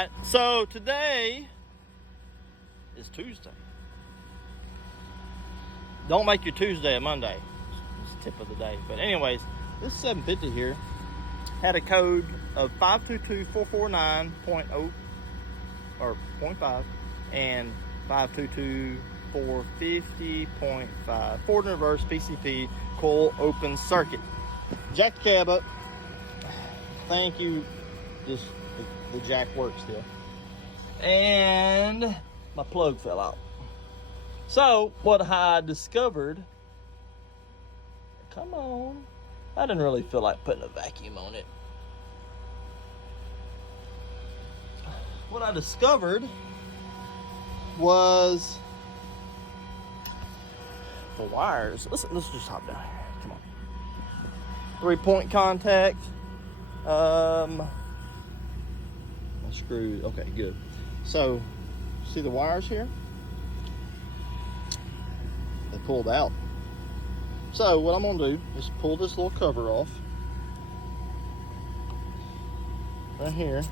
Alright, so today is Tuesday. Don't make your Tuesday a Monday. It's the tip of the day. But anyways, this 750 here had a code of 522.449.0 or 0.5 and 522.450.5 forward and reverse PCP coil open circuit. Jack the cab up. Thank you. The jack works still. And my plug fell out. So what I discovered, come on, I didn't really feel like putting a vacuum on it. What I discovered was the wires. Let's just hop down here. Come on. 3-point contact. Screw. Okay, good. So, see the wires here? They pulled out. So what I'm gonna do is pull this little cover off right here,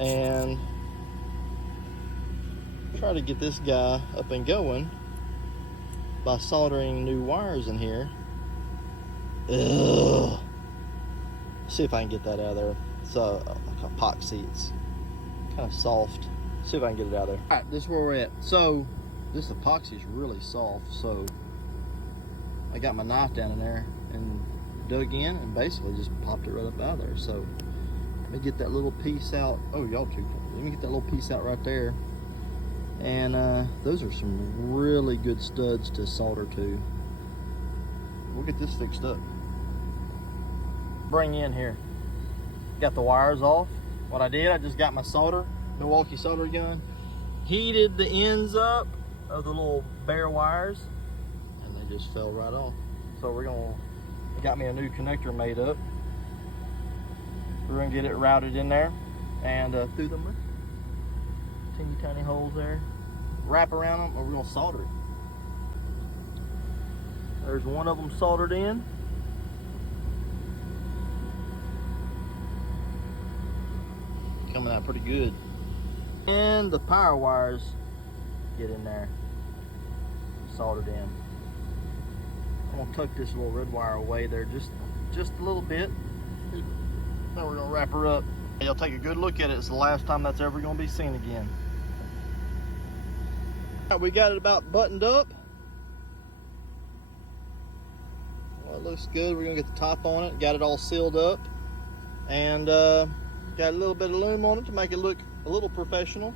and try to get this guy up and going by soldering new wires in here. Ugh. See if I can get that out of there. It's like epoxy. It's kind of soft. See if I can get it out of there. All right, this is where we're at. So this epoxy is really soft. So I got my knife down in there and dug in and basically just popped it right up out of there. So let me get that little piece out. Oh, y'all too. Let me get that little piece out right there. And those are some really good studs to solder to. We'll get this fixed up. Bring in here. Got the wires off. What I did, I just got my solder, Milwaukee solder gun, heated the ends up of the little bare wires, and they just fell right off. So I got me a new connector made up. We're gonna get it routed in there and through them teeny tiny holes there, wrap around them, or we're gonna solder it. There's one of them soldered in. Coming out pretty good. And the power wires get in there, soldered in. I'm gonna tuck this little red wire away there just a little bit. Now we're gonna wrap her up. You'll take a good look at it. It's the last time that's ever gonna be seen again. All right, we got it about buttoned up. Well, it looks good. We're gonna get the top on it. Got it all sealed up, and got a little bit of loom on it to make it look a little professional.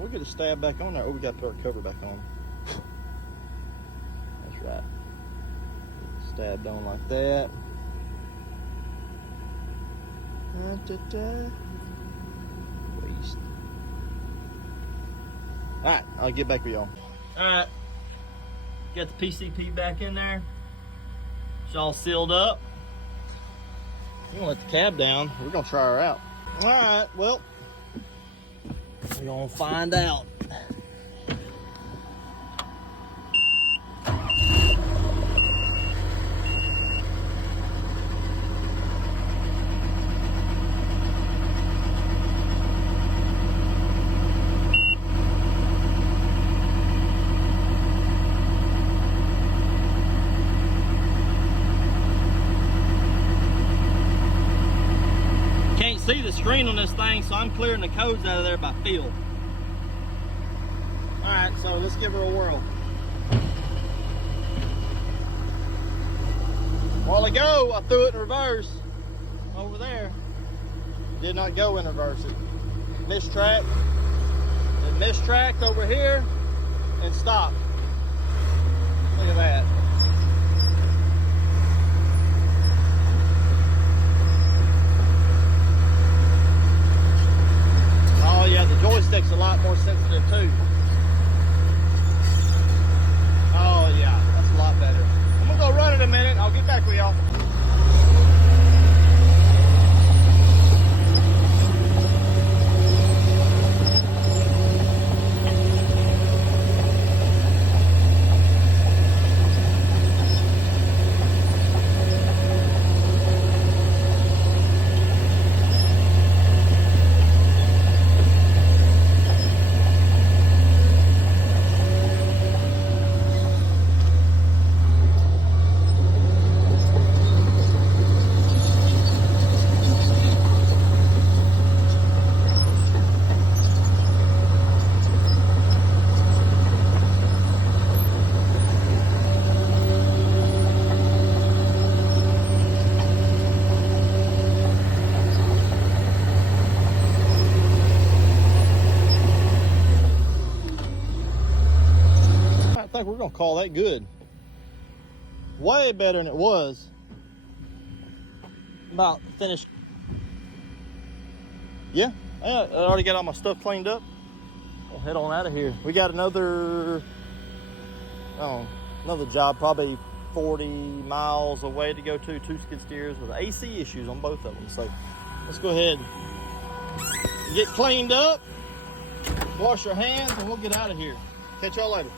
We'll get a stab back on there. Oh, we got to put our cover back on. That's right. Stabbed on like that. Waste. Alright, I'll get back with y'all. Alright. Got the PCP back in there. It's all sealed up. We're gonna let the cab down. We're gonna try her out. All right, well, we're gonna find out. See the screen on this thing, so I'm clearing the codes out of there by feel. All right, so let's give her a whirl. A while ago, I threw it in reverse over there. Did not go in reverse. It mistracked. It mistracked over here and stopped. Look at that. Oh yeah, the joystick's a lot more sensitive too. Oh yeah, that's a lot better. I'm gonna go run it a minute. I'll get back with y'all. think we're gonna call that good. Way better than it was. About finished. Yeah, I already got all my stuff cleaned up. I'll head on out of here. We got another job, probably 40 miles away to go to. 2 skid steers with AC issues on both of them. So let's go ahead and get cleaned up, wash your hands, and we'll get out of here. Catch y'all later.